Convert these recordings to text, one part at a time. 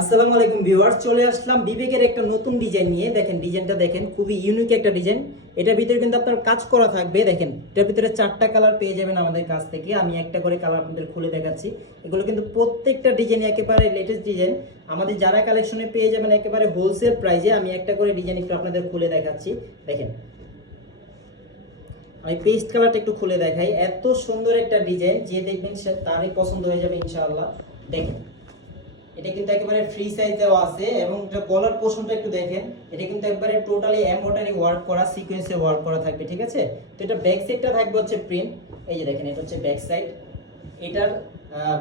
আসসালামু আলাইকুম ভিউয়ার্স, চলে আসলাম বিবেকের একটা নতুন ডিজাইন নিয়ে। দেখেন ডিজাইনটা দেখেন, খুবই ইউনিক একটা ডিজাইন। এটার ভিতরে কিন্তু আপনার কাজ করা থাকবে। দেখেন এটার ভিতরে 4টা কালার পেয়ে যাবেন আমাদের কাছ থেকে। আমি একটা করে কালার আপনাদের খুলে দেখাচ্ছি। এগুলো কিন্তু প্রত্যেকটা ডিজাইন একেবারে লেটেস্ট ডিজাইন। আমাদের যারা কালেকশনে পেয়ে যাবেন একেবারে হোলসেল প্রাইসে। আমি একটা করে ডিজাইন একটু আপনাদের খুলে দেখাচ্ছি। দেখেন আমি পেস্ট কালারটা একটু খুলে দেখাই। এত সুন্দর একটা ডিজাইন, যে দেখবেন সে তারই পছন্দ হয়ে যাবে ইনশাআল্লাহ। দেখেন এটা কিন্তু একেবারে ফ্রি সাইজ দেওয়া আছে, এবং এটা গলার পোরশনটা একটু দেখেন। এটা কিন্তু একবারে টোটালি এমব্রয়ডারি ওয়ার্ক করা, সিকোয়েন্সে ওয়ার্ক করা থাকবে, ঠিক আছে। তো এটা ব্যাক সাইডটা থাকবে হচ্ছে প্রিন্ট। এই যে দেখেন এটা হচ্ছে ব্যাক সাইড। এটার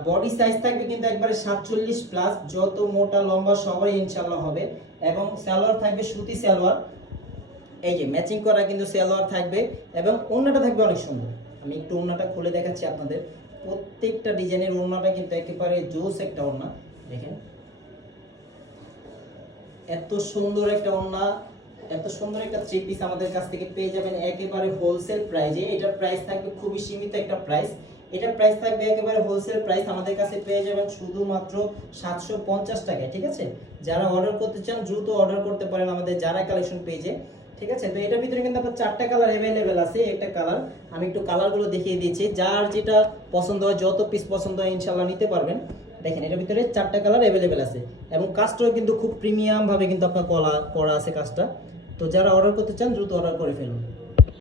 বডি সাইজ থাকবে কিন্তু একবারে 47 প্লাস, যত মোটা লম্বা সবাই ইনশাআল্লাহ হবে। এবং সালোয়ার থাকবে সুতি সালোয়ার। এই যে ম্যাচিং করা কিন্তু সালোয়ার থাকবে, এবং ওড়নাটা থাকবে অনেক সুন্দর। আমি একটু ওড়নাটা খুলে দেখাচ্ছি আপনাদের। প্রত্যেকটা ডিজাইনের ওড়নাটা কিন্তু একেবারে জোস একটা ওড়না। দেখেন এত সুন্দর একটা ওড়না, এত সুন্দর একটা থ্রি পিস আমাদের কাছ থেকে পেয়ে যাবেন একেবারে হোলসেল প্রাইসে। এটার প্রাইস থাকবে খুবই সীমিত একটা প্রাইস। এটার প্রাইস থাকবে একেবারে হোলসেল প্রাইস। আমাদের কাছে পেয়ে যাবেন শুধুমাত্র 750 টাকায়, ঠিক আছে। যারা অর্ডার করতে চান দ্রুত অর্ডার করতে পারেন আমাদের যারা কালেকশন পেজে, ঠিক আছে। তো এটার ভিতরে কিন্তু আপনার 4টা কালার অ্যাভেলেবেল আছে। একটা কালার আমি একটু কালারগুলো দেখিয়ে দিয়েছি, যার যেটা পছন্দ হয়, যত পিস পছন্দ হয় ইনশাআল্লাহ নিতে পারবেন। দেখেন এটার ভিতরে 4টা কালার অ্যাভেলেবেল আছে, এবং কাজটাও কিন্তু খুব প্রিমিয়াম ভাবে কিন্তু আপনার করা আছে কাজটা। তো যারা অর্ডার করতে চান দ্রুত অর্ডার করে ফেলুন।